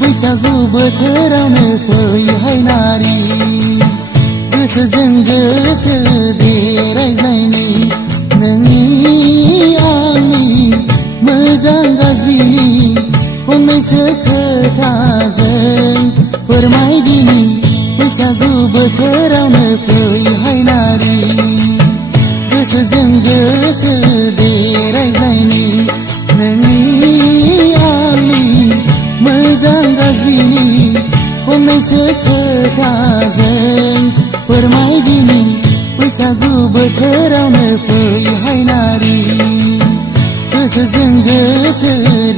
बैसागु बोथोरावनो फैहाय नारि गोसोजों गोसो देरायज्लायनि नोंनि आंनि मोजां गाज्रिनि फंनैसो खोथाजों फोरमायदिनि बैसागु बोथोरावनो फैहाय नारि गोसोजों गोसो देरायज्लायनि नोंनि आंनि मोजां गाज्रिनि फंनैसो खोथाजों फोरमायदिनि बैसागु बोथोरावनो फैहाय नारि गोसोजों गोसो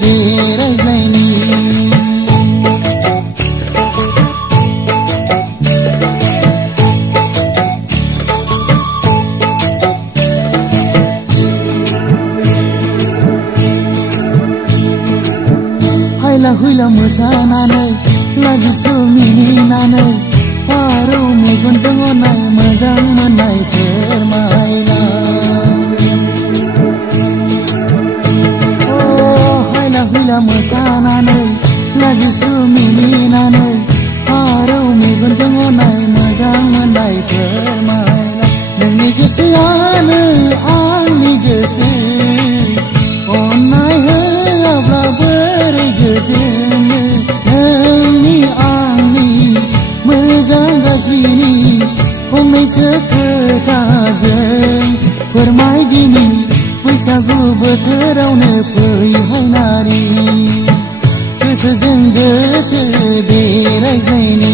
देरायज्लायनि हायला हुइला मोसानानै लाजिस्लु मिनिनानै फारौ मेगनजों अनाय मोजां मोननाय फोरमायला हायला हुइला मोसानानै लाजिस्लु मिनिनानै फारौ मेगनजों अनाय मोजां मोननाय फोरमायला नोंनि गोसोआनो आंनि गोसो अननाय होआब्ला बोरै गोजोनो नोंनि आंनि मोजां गाज्रिनि फंनैसो खोथाजों फोरमायदिनि बैसागु बोथोरावनो फैहाय नारि गोसोजों गोसो देरायज्लायनि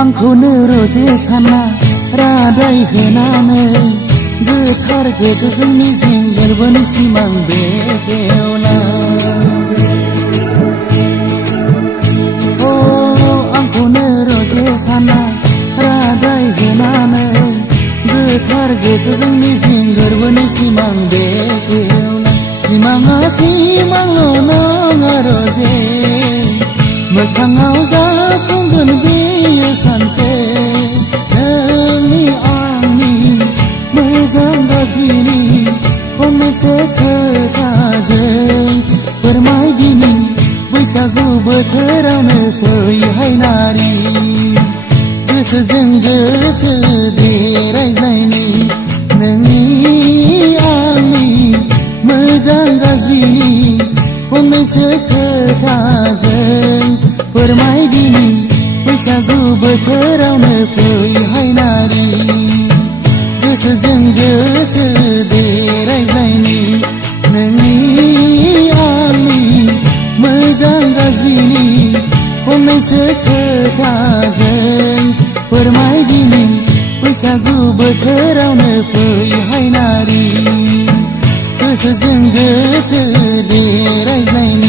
आंखौनो रोजे सानना रादाय होनानै गोथार गोसोजों मिजिं गोरबोनि सिमां बेखेवना आंखौनो रोजे सानना रादाय होनानै गोथार गोसोजों मिजिं गोरबोनि सिमां बेखेवना सिमाङा सिमांल' नङा रोजे मोखाङाव जाफुंगोन बेयो सानसे नोंनि आंनि मोजां गाज्रिनि फंनैसो खोथाजों फोरमायदिनि बैसागु बोथोरावनो फैहाय नारि गोसोजों गोसो देरायज्लायनि नोंनि आंनि मोजां गाज्रिनि फंनैसो खोथाजों फोरमायदिनि बैसागु बोथोरावनो फैहाय नारि गोसोजों गोसो देरायज्लायनि नोंनि आंनि मोजां गाज्रिनि फंनैसो खोथाजों फोरमायदिनि बैसागु बोथोरावनो फैहाय नारि गोसोजों गोसो देरायज्लायनि